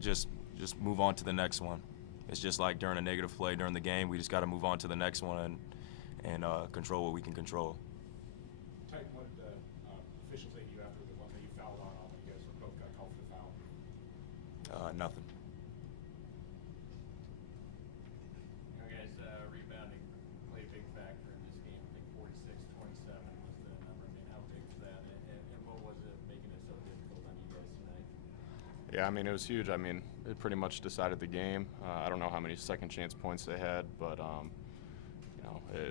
Just move on to the next one. It's just like during a negative play during the game, we just got to move on to the next one and control what we can control. Titan, what did the officials say to you after the one that you fouled on when you guys both got called for the foul? Nothing. Guys, rebounding played a big factor in this game. I think 46-27 was the number. I mean, how big was that, and what was it making it so difficult on you guys tonight? Yeah, I mean, it was huge. I mean, it pretty much decided the game. I don't know how many second chance points they had, but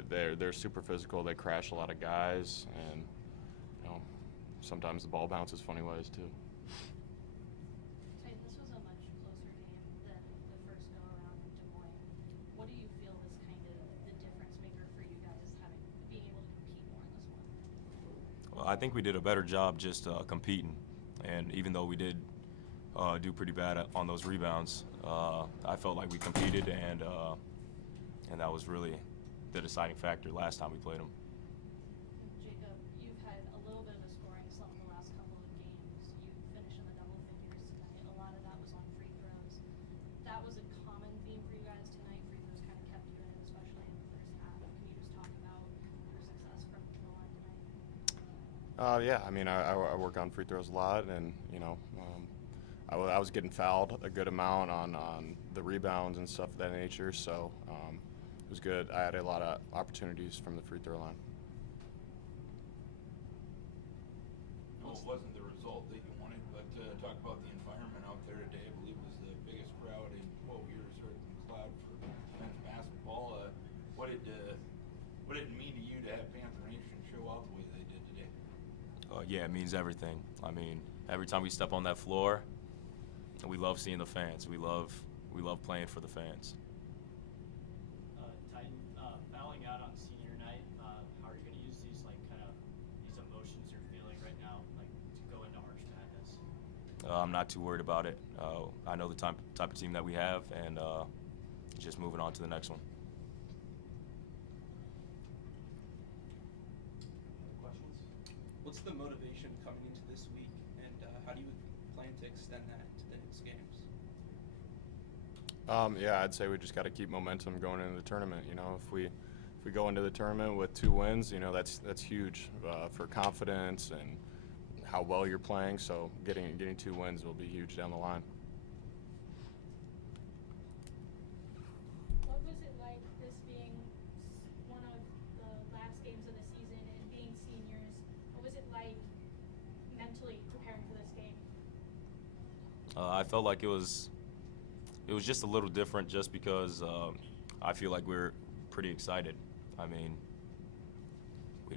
they're super physical. They crash a lot of guys, and sometimes the ball bounces funny ways too. This was a much closer game than the first go around in Des Moines. What do you feel is kind of the difference maker for you guys being able to compete more in this one? Well, I think we did a better job just competing, and even though we did do pretty bad on those rebounds, I felt like we competed, and that was really the deciding factor last time we played them. Jacob, you've had a little bit of a scoring slump in the last couple of games. You finished in the double figures tonight. A lot of that was on free throws. That was a common theme for you guys tonight. Free throws kind of kept you in, especially in the first half. Can you just talk about your success from the line tonight? Yeah, I mean, I work on free throws a lot, and I was getting fouled a good amount on the rebounds and stuff of that nature, so it was good. I had a lot of opportunities from the free throw line. No, it wasn't the result that you wanted, but talk about the environment out there today. I believe it was the biggest crowd in 12 years or in Cloud for men's basketball. What did it mean to you to have Panther Nation show out the way they did today? Yeah, it means everything. I mean, every time we step on that floor, we love seeing the fans. We love playing for the fans. Titan, fouling out on senior night. How are you going to use these these emotions you're feeling right now, to go into March Madness? I'm not too worried about it. I know the type of team that we have, and just moving on to the next one. Other questions? What's the motivation coming into this week, and how do you plan to extend that to the next games? Yeah, I'd say we just got to keep momentum going into the tournament. If we go into the tournament with 2 wins, that's huge for confidence and how well you're playing. So getting 2 wins will be huge down the line. What was it like, this being one of the last games of the season and being seniors? What was it like mentally preparing for this game? I felt like it was just a little different, just because I feel like we're pretty excited. I mean,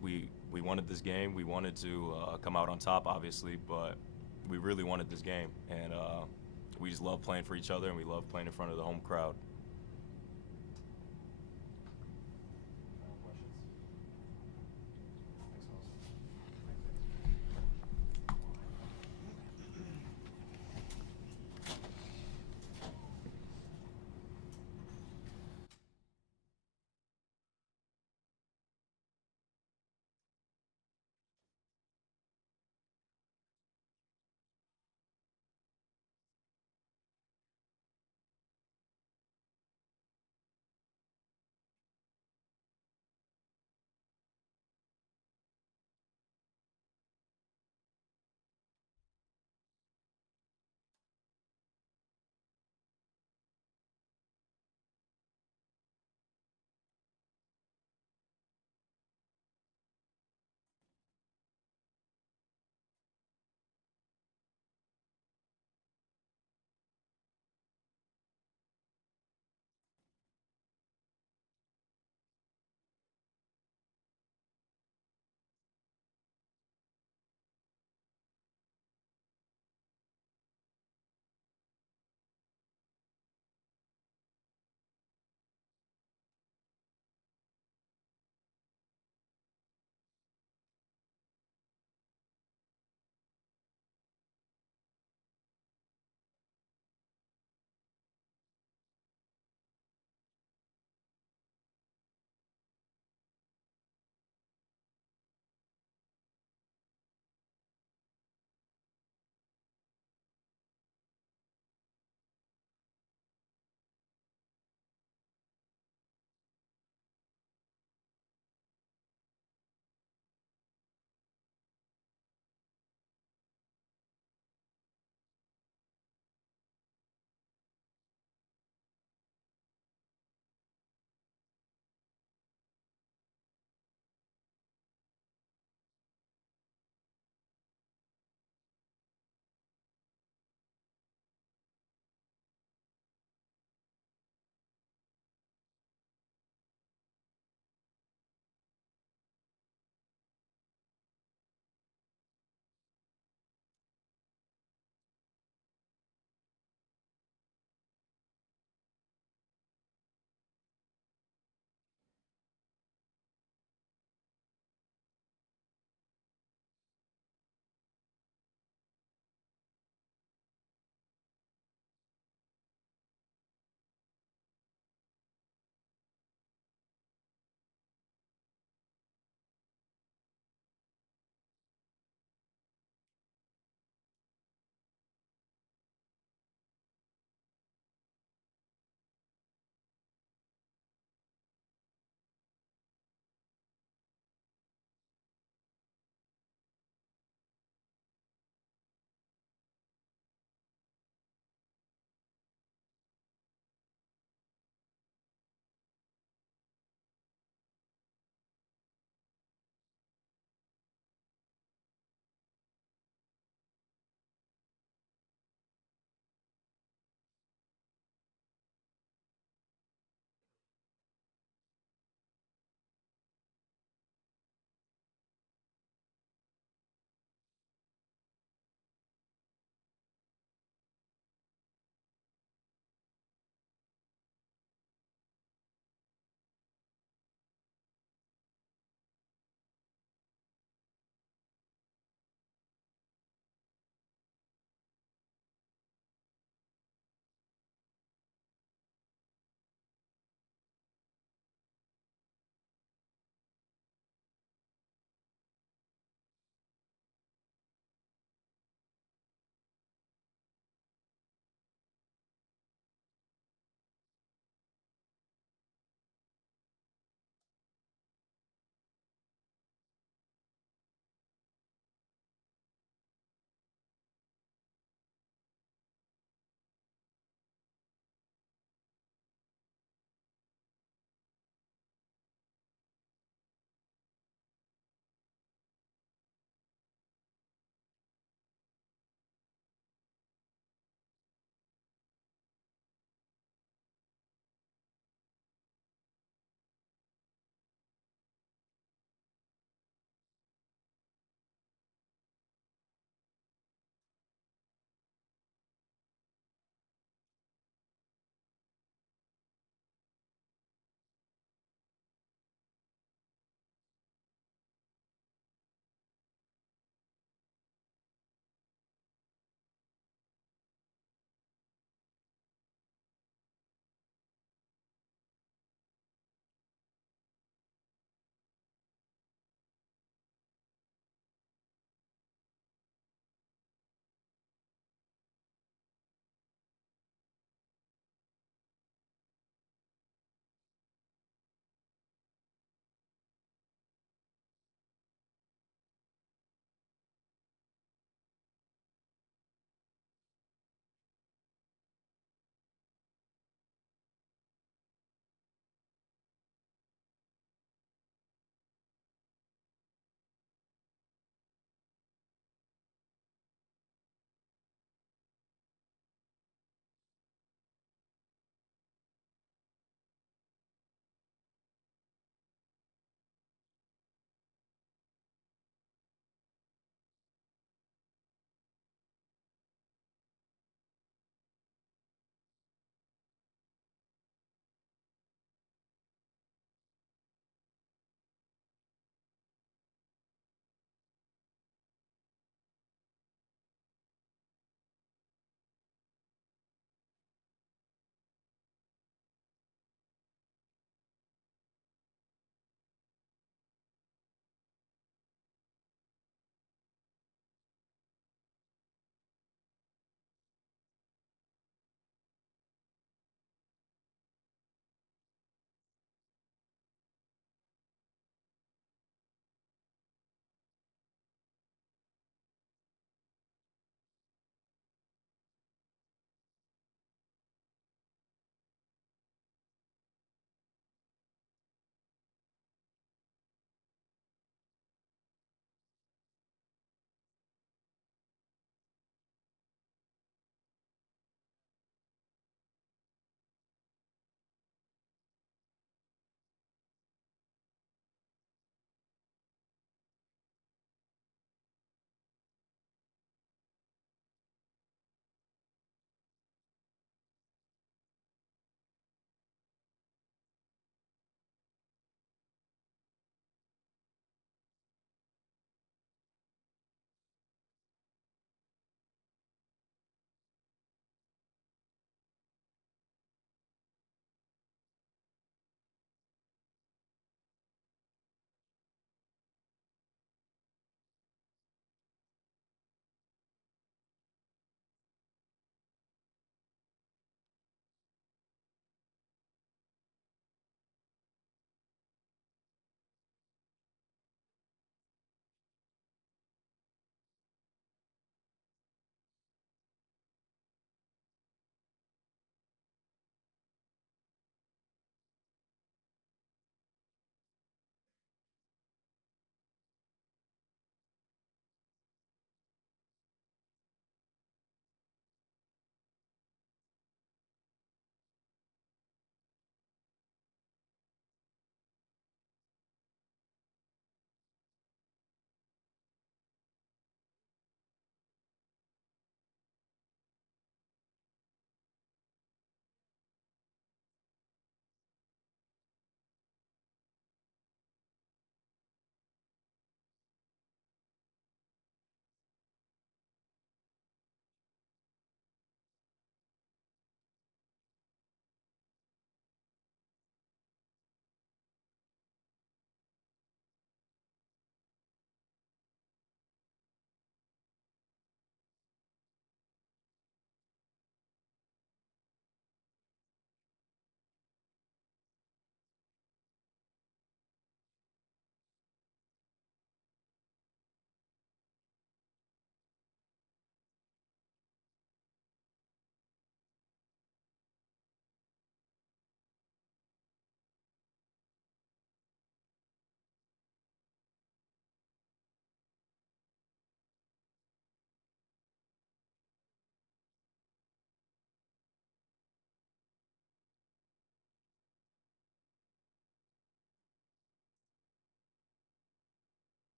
we wanted this game. We wanted to come out on top, obviously, but we really wanted this game, and we just love playing for each other, and we love playing in front of the home crowd.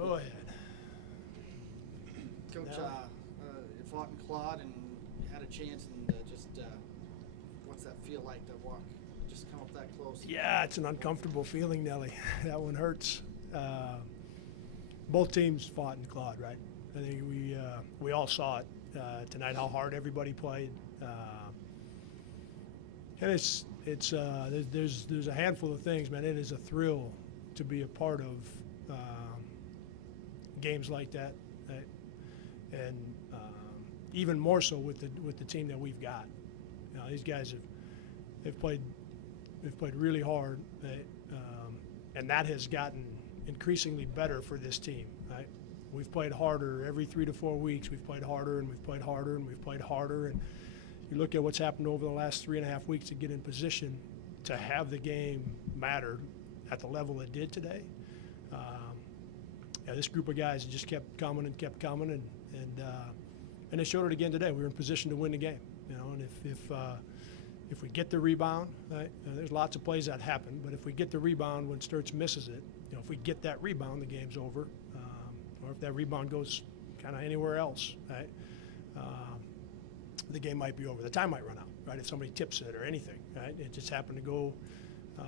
Go ahead. Coach, Now- you fought in Claude and had a chance, and what's that feel like to just come up that close? Yeah, it's an uncomfortable feeling, Nelly. That one hurts. Both teams fought in Claude, right? I think we all saw it tonight, how hard everybody played. And there's a handful of things, man. It is a thrill to be a part of games like that, right? And even more so with the team that we've got. You know, these guys have played really hard, right? And that has gotten increasingly better for this team, right? We've played harder every 3 to 4 weeks. We've played harder and we've played harder and we've played harder. And you look at what's happened over the last 3.5 weeks to get in position to have the game matter at the level it did today. This group of guys just kept coming and they showed it again today. We were in position to win the game, you know. And if we get the rebound, right, there's lots of plays that happen, but if we get the rebound when Sturts misses it, you know, if we get that rebound, the game's over. Or if that rebound goes kind of anywhere else, right, the game might be over. The time might run out, right, if somebody tips it or anything, right? It just happened to go, you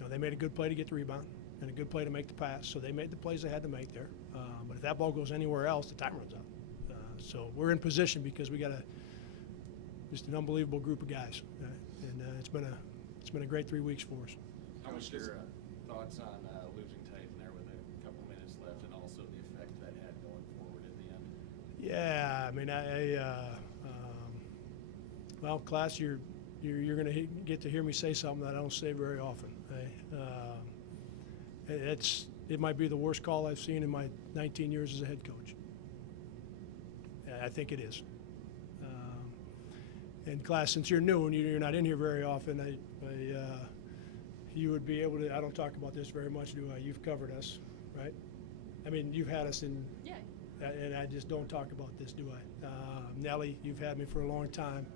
know, they made a good play to get the rebound and a good play to make the pass, so they made the plays they had to make there. But if that ball goes anywhere else, the time runs out. So we're in position because we got just an unbelievable group of guys, right? And it's been a great 3 weeks for us. How much your thoughts on losing Titan there with a couple minutes left, and also the effect that had going forward at the end? Yeah, I mean, well, class, you're going to get to hear me say something that I don't say very often. It might be the worst call I've seen in my 19 years as a head coach. I think it is. And class, since you're new and you're not in here very often, you would be able to. I don't talk about this very much, do I? You've covered us, right? I mean, you've had us in. Yeah. And I just don't talk about this, do I? Nelly, you've had me for a long time.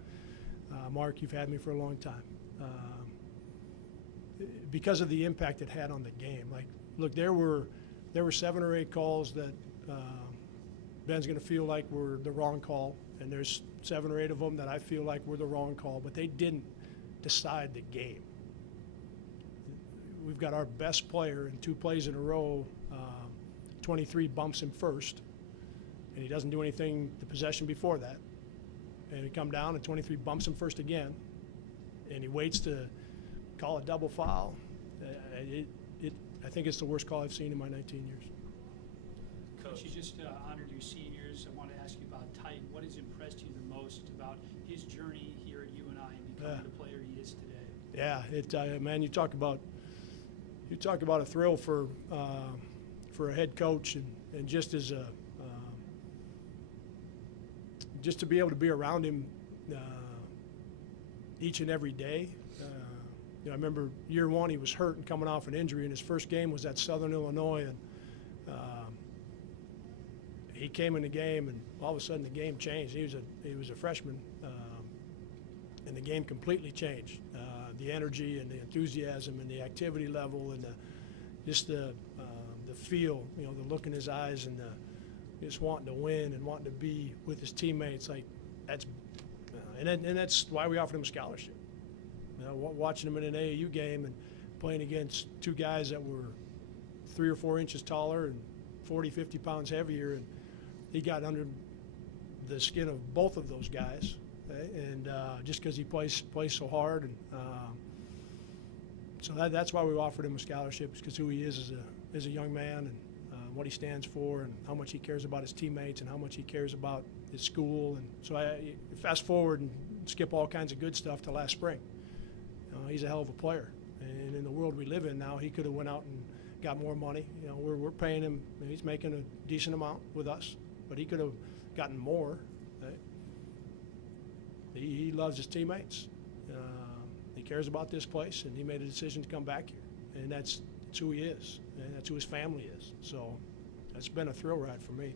Mark, you've had me for a long time. Because of the impact it had on the game. Like, look, there were 7 or 8 calls that Ben's going to feel like were the wrong call, and there's 7 or 8 of them that I feel like were the wrong call, but they didn't decide the game. We've got our best player in 2 plays in a row. 23 bumps him first, and he doesn't do anything the possession before that. And we come down, and 23 bumps him first again, and he waits to call a double foul. I think it's the worst call I've seen in my 19 years. Coach, you just honored your seniors. I want to ask you about Titan. What has impressed you the most about his journey here at UNI and becoming the player he is today? Yeah, man, you talk about a thrill for a head coach, and just as just to be able to be around him each and every day. You know, I remember year 1 he was hurt and coming off an injury, and his first game was at Southern Illinois, and he came in the game, and all of a sudden the game changed. He was a freshman, and the game completely changed. The energy and the enthusiasm and the activity level and just the feel, you know, the look in his eyes and just wanting to win and wanting to be with his teammates. Like that's why we offered him a scholarship. You know, watching him in an AAU game and playing against 2 guys that were 3 or 4 inches taller and 40, 50 pounds heavier, and he got under the skin of both of those guys, okay? And just because he plays so hard, and so that's why we offered him a scholarship, because who he is as a young man, and what he stands for, and how much he cares about his teammates, and how much he cares about his school. And so I fast forward and skip all kinds of good stuff to last spring. He's a hell of a player, and in the world we live in now, he could have went out and got more money. You know, we're paying him. He's making a decent amount with us, but he could have gotten more. Right? He loves his teammates. He cares about this place, and he made a decision to come back here, and that's who he is, and that's who his family is. So that's been a thrill ride for me.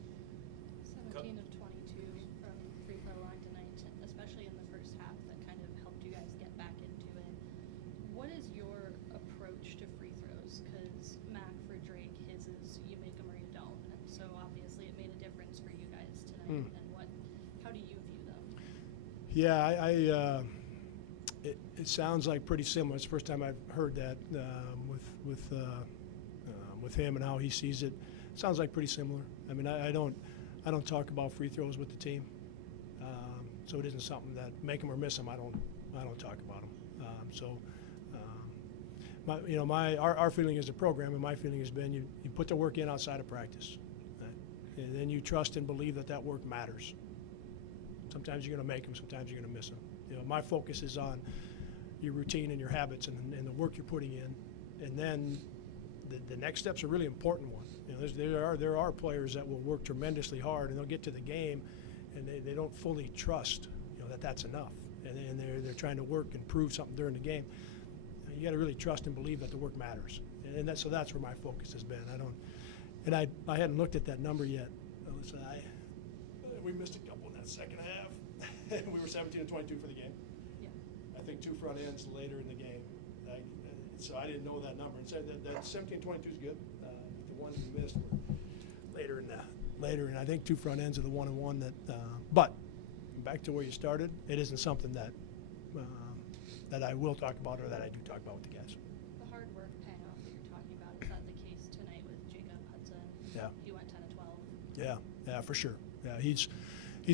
17 of 22 from free throw line tonight, especially in the first half, that kind of helped you guys get back into it. What is your approach to free throws? Because Mac, for Drake, his is you make them or you don't. Yeah, it sounds like pretty similar. It's the first time I've heard that with him and how he sees it. It sounds like pretty similar. I mean, I don't talk about free throws with the team, so it isn't something that make them or miss them. I don't talk about them. Our feeling as a program, and my feeling has been you put the work in outside of practice, right? And then you trust and believe that work matters. Sometimes you're going to make them, sometimes you're going to miss them. My focus is on your routine and your habits and the work you're putting in, and then the next step's a really important one. There are players that will work tremendously hard and they'll get to the game, and they don't fully trust that's enough, and they're trying to work and prove something during the game. You got to really trust and believe that the work matters, and that's where my focus has been. I hadn't looked at that number yet. So we missed a couple in that second half. We were 17 and 22 for the game. Yeah. I think 2 front ends later in the game. So I didn't know that number. And so that 17 22 is good. The ones we missed were later, and I think 2 front ends are the 1-and-1 that. But back to where you started, it isn't something that I will talk about or that I do talk about with the guys. The hard work paying off that you're talking about, is that the case tonight with Jacob Hudson? Yeah. He went 10 of 12. Yeah, for sure. Yeah, he's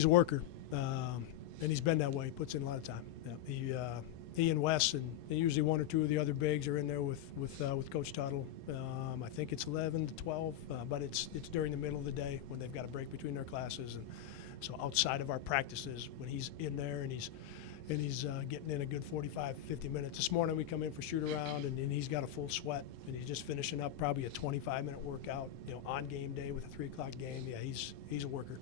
a worker, and he's been that way. He puts in a lot of time. Yeah, he and Wes and usually 1 or 2 of the other bigs are in there with Coach Tuttle. I think it's 11 to 12, but it's during the middle of the day when they've got a break between their classes, and so outside of our practices when he's in there and he's getting in a good 45, 50 minutes. This morning we come in for shoot around, and he's got a full sweat, and he's just finishing up probably a 25-minute workout, on game day with a 3 o'clock game. Yeah, he's a worker.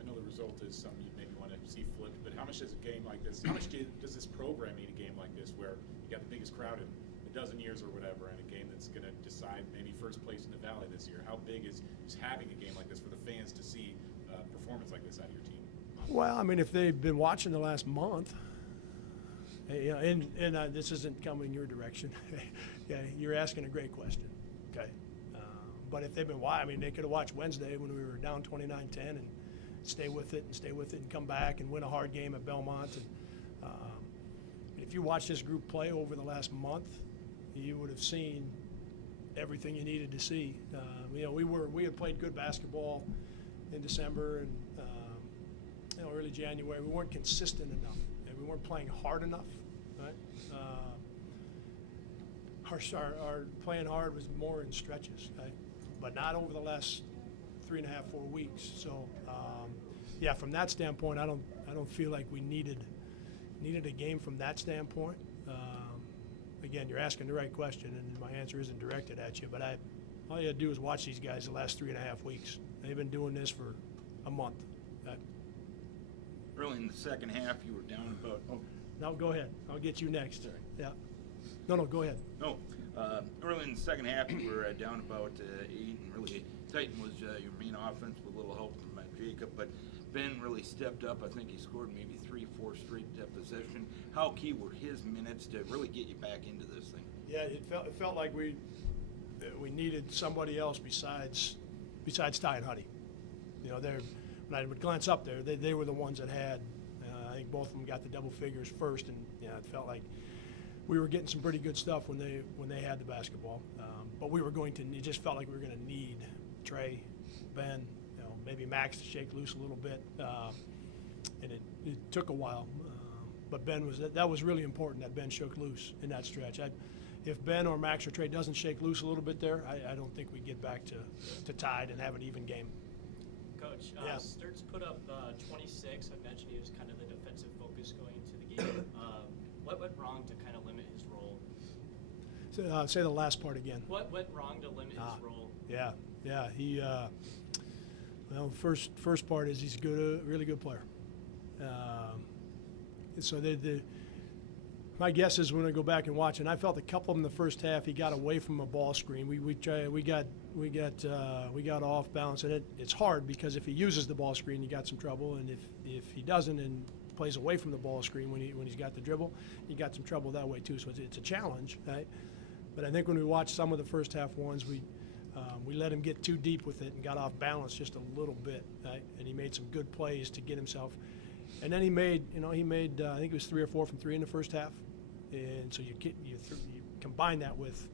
I know the result is something you maybe want to see flipped, but how much does a game like this, how much does this program need a game like this where you got the biggest crowd in a dozen years or whatever, and a game that's going to decide maybe first place in the Valley this year? How big is having a game like this for the fans to see performance like this out of your team? Well, I mean, if they've been watching the last month, and this isn't coming your direction, yeah, you're asking a great question, okay? But if they've been watching, they could have watched Wednesday when we were down 29-10 and stay with it and come back and win a hard game at Belmont. And if you watch this group play over the last month, you would have seen everything you needed to see. We had played good basketball in December and early January. We weren't consistent enough, and we weren't playing hard enough. Right? Our playing hard was more in stretches, right? But not over the last 3.5, 4 weeks. So, from that standpoint, I don't feel like we needed a game from that standpoint. Again, you're asking the right question, and my answer isn't directed at you. But all you got to do is watch these guys the last 3.5 weeks. They've been doing this for a month. Early in the second half, you were down about. Oh. No, go ahead. I'll get you next. Sorry. Yeah. No, go ahead. No. Early in the second half, you were down about 8, and really Titan was your main offense with a little help from Jacob. But Ben really stepped up. I think he scored maybe 3-4 straight possession. How key were his minutes to really get you back into this thing? Yeah, it felt like we needed somebody else besides Ty and Huddy. When I would glance up there, they were the ones that had. I think both of them got the double figures first, and it felt like we were getting some pretty good stuff when they had the basketball. But it just felt like we were going to need Trey, Ben, maybe Max to shake loose a little bit, and it took a while. But that was really important that Ben shook loose in that stretch. If Ben or Max or Trey doesn't shake loose a little bit there, I don't think we get back to tied and have an even game. Coach, Yeah. Sturtz put up 26. I imagine he was kind of the defensive focus going into the game. What went wrong to kind of limit his role? So, say the last part again. What went wrong to limit his role? Yeah. He first part is he's really good player. So my guess is when I go back and watch, and I felt a couple of them in the first half, he got away from a ball screen. We got off balance, and it's hard because if he uses the ball screen, you got some trouble, and if he doesn't and plays away from the ball screen when he's got the dribble, you got some trouble that way too. So it's a challenge, right? But I think when we watched some of the first half ones, we let him get too deep with it and got off balance just a little bit, right? And he made some good plays to get himself And then he made, I think it was 3 or 4 from 3 in the first half. And so you combine that with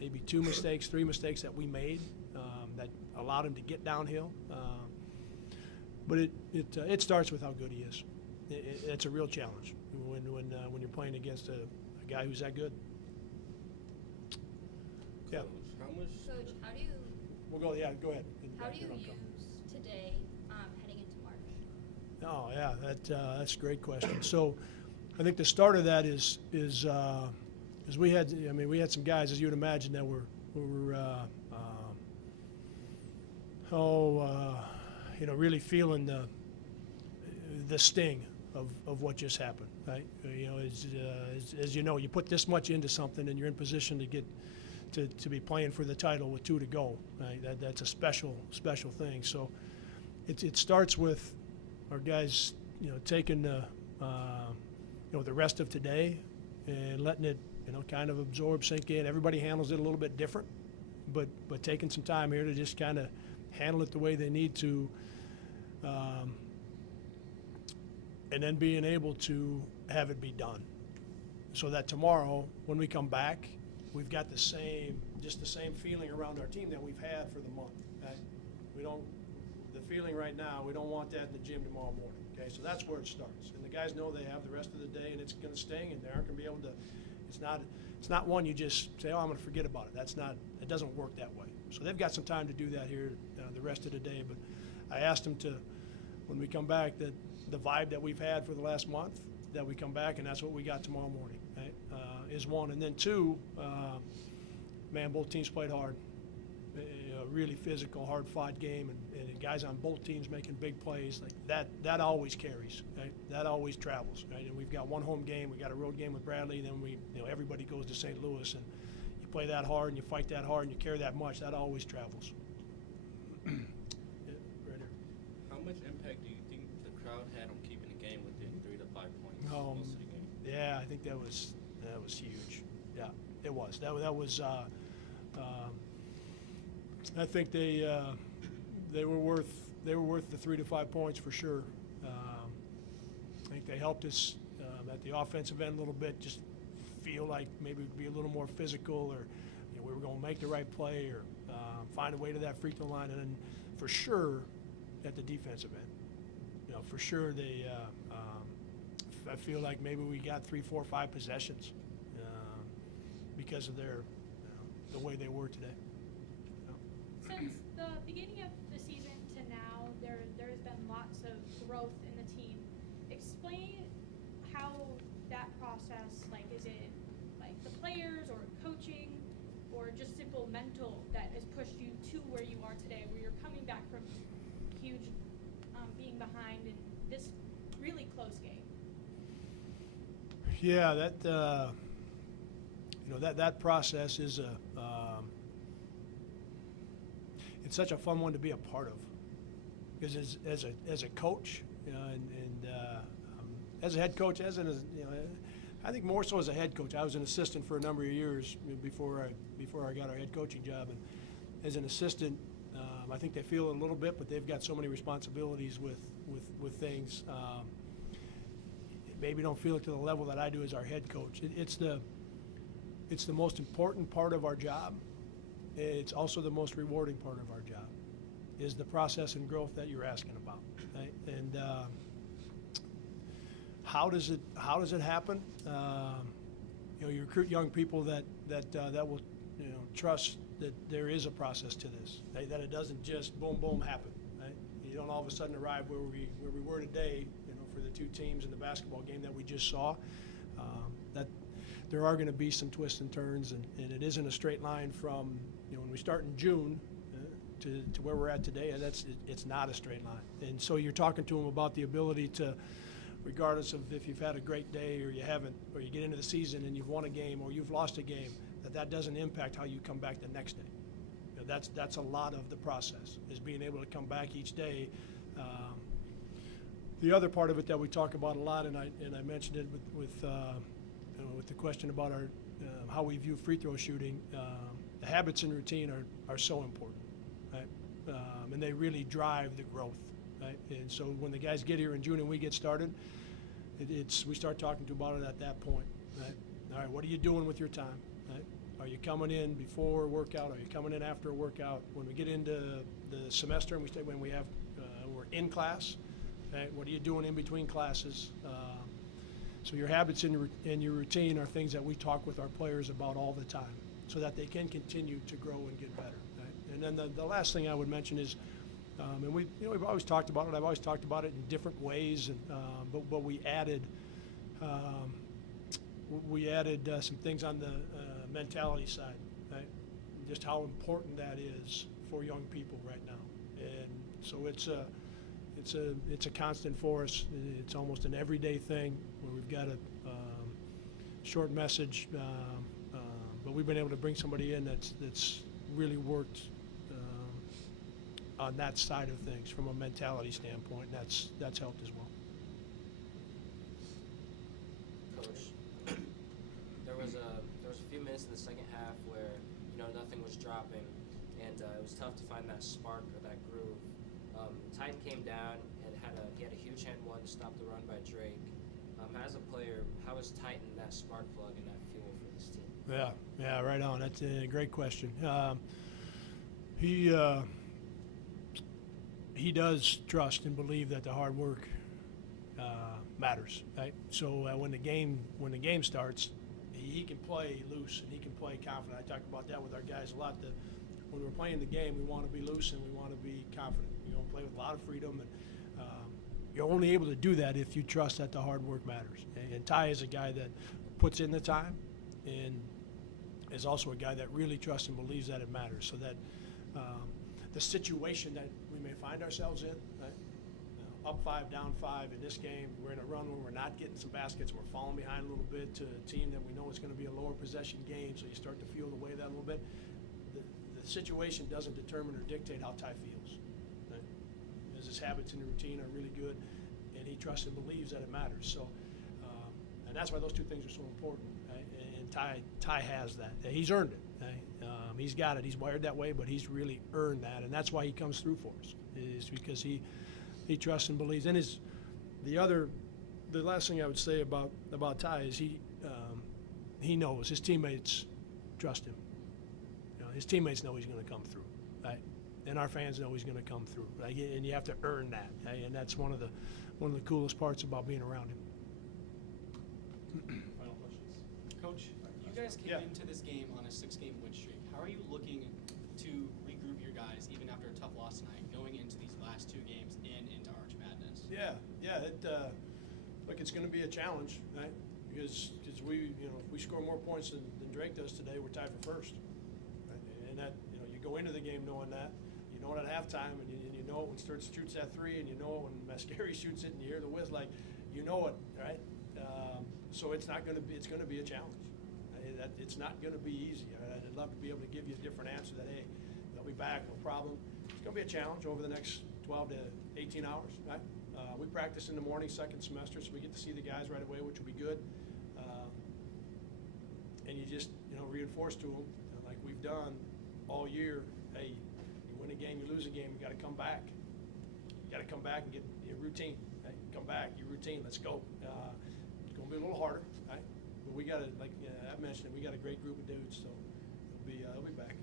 maybe 2 mistakes, 3 mistakes that we made that allowed him to get downhill. But it starts with how good he is. It's a real challenge when you're playing against a guy who's that good. Yeah. Coach, how do you? Go ahead. How do you use today heading into March? Oh yeah, that's a great question. So, I think the start of that is we had some guys, as you would imagine, that were really feeling the sting of what just happened, right? As you know, you put this much into something and you're in position to get to be playing for the title with 2 to go, right? That's a special thing. So it starts with our guys, taking the rest of today and letting it, kind of absorb, sink in. Everybody handles it a little bit different, but taking some time here to just kind of handle it the way they need to, and then being able to have it be done, so that tomorrow when we come back, we've got the same feeling around our team that we've had for the month. Okay? The feeling right now, we don't want that in the gym tomorrow morning. Okay, so that's where it starts, and the guys know they have the rest of the day, and it's going to sting, and they aren't going to be able to. It's not one you just say, oh, I'm going to forget about it. It doesn't work that way. So they've got some time to do that here the rest of the day. But I asked them to, when we come back, that the vibe that we've had for the last month, that we come back, and that's what we got tomorrow morning, right? Is one. And then 2, both teams played hard. Really physical, hard-fought game, and guys on both teams making big plays. Like that always carries, right? That always travels, right? And we've got one home game, we got a road game with Bradley, then everybody goes to St. Louis, and you play that hard and you fight that hard and you carry that much. That always travels. Yeah, right here. How much impact do you think the crowd had on keeping the game within 3 to 5 points most of the game? Yeah, I think that was huge. Yeah, it was. That was. I think they were worth the 3 to 5 points for sure. I think they helped us at the offensive end a little bit. Just feel like maybe we'd be a little more physical, or we were going to make the right play, or find a way to that free throw line, and then for sure at the defensive end. For sure they. I feel like maybe we got 3, 4, 5 possessions because of the way they were today. Since the beginning of the season to now, there's been lots of growth in the team. Explain how that process, is it like the players or coaching or just simple mental that has pushed you to where you are today, where you're coming back from huge being behind in this really close game? Yeah, that process is it's such a fun one to be a part of, because as a coach, and as a head coach, I think more so as a head coach. I was an assistant for a number of years before I got our head coaching job, and as an assistant, I think they feel it a little bit, but they've got so many responsibilities with things. Maybe don't feel it to the level that I do as our head coach. It's the most important part of our job. It's also the most rewarding part of our job, is the process and growth that you're asking about, right? And how does it happen? You recruit young people that will trust that there is a process to this, right? That it doesn't just boom boom happen, right? You don't all of a sudden arrive where we were today, for the 2 teams in the basketball game that we just saw. That there are going to be some twists and turns, and it isn't a straight line from when we start in June to where we're at today. It's not a straight line, and so you're talking to them about the ability to, regardless of if you've had a great day or you haven't, or you get into the season and you've won a game or you've lost a game, that doesn't impact how you come back the next day. That's a lot of the process, is being able to come back each day. The other part of it that we talk about a lot, and I mentioned it with the question about our how we view free throw shooting. The habits and routine are so important, right? And they really drive the growth. right? And so when the guys get here in June and we get started, we start talking to about it at that point, right? All right, what are you doing with your time, right? Are you coming in before a workout? Are you coming in after a workout? When we get into the semester and we're in class, right? What are you doing in between classes? So your habits and your routine are things that we talk with our players about all the time, so that they can continue to grow and get better. Right? And then the last thing I would mention is, and we've always talked about it. I've always talked about it in different ways, and but we added some things on the mentality side, right? Just how important that is for young people right now, and so it's a constant for us. It's almost an everyday thing where we've got a short message, but we've been able to bring somebody in that's really worked on that side of things from a mentality standpoint, and that's helped as well. Coach, there was a few minutes in the second half where nothing was dropping, and it was tough to find that spark or that groove. Titan came down and he had a huge hand one, stopped the run by Drake. As a player, how is Titan that spark plug and that fuel for this team? Yeah, right on. That's a great question. He does trust and believe that the hard work matters, right? So when the game starts, he can play loose and he can play confident. I talk about that with our guys a lot. That when we're playing the game, we want to be loose and we want to be confident. Play with a lot of freedom, and you're only able to do that if you trust that the hard work matters. And Ty is a guy that puts in the time, and is also a guy that really trusts and believes that it matters. So that the situation that we may find ourselves in, right? Up 5, down 5 in this game, we're in a run where we're not getting some baskets, we're falling behind a little bit to a team that we know is going to be a lower possession game, so you start to feel the way that a little bit. The situation doesn't determine or dictate how Ty feels. Right? His habits and routine are really good, and he trusts and believes that it matters. So, and that's why those two things are so important. Right? And Ty has that. He's earned it. Right? He's got it. He's wired that way, but he's really earned that, and that's why he comes through for us. Is because he trusts and believes. And the last thing I would say about Ty is he knows his teammates trust him. His teammates know he's going to come through, right? And our fans know he's going to come through, right? And you have to earn that, right? And that's one of the coolest parts about being around him. Final questions, Coach. You guys came into this game on a 6-game win streak. How are you looking to regroup your guys even after a tough loss tonight, going into these last 2 games and into Arch Madness? Look, it's going to be a challenge, right? Because we, if we score more points than Drake does today, we're tied for first. And that, you go into the game knowing that. You know it at halftime, and you know it when Sturts shoots that 3, and you know it when Mascari shoots it, and you hear the whiz, you know it, right? So it's going to be a challenge. It's not going to be easy. I'd love to be able to give you a different answer that, hey, they'll be back, no problem. It's going to be a challenge over the next 12 to 18 hours, right? We practice in the morning, second semester, so we get to see the guys right away, which will be good. And you just, reinforce to them, like we've done all year, hey, you win a game, you lose a game, you got to come back. You got to come back and get your routine. Right? Come back, your routine, let's go. It's going to be a little harder, right? But we got I mentioned it, we got a great group of dudes, so they'll be back.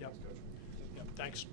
Yep. Yep, thanks.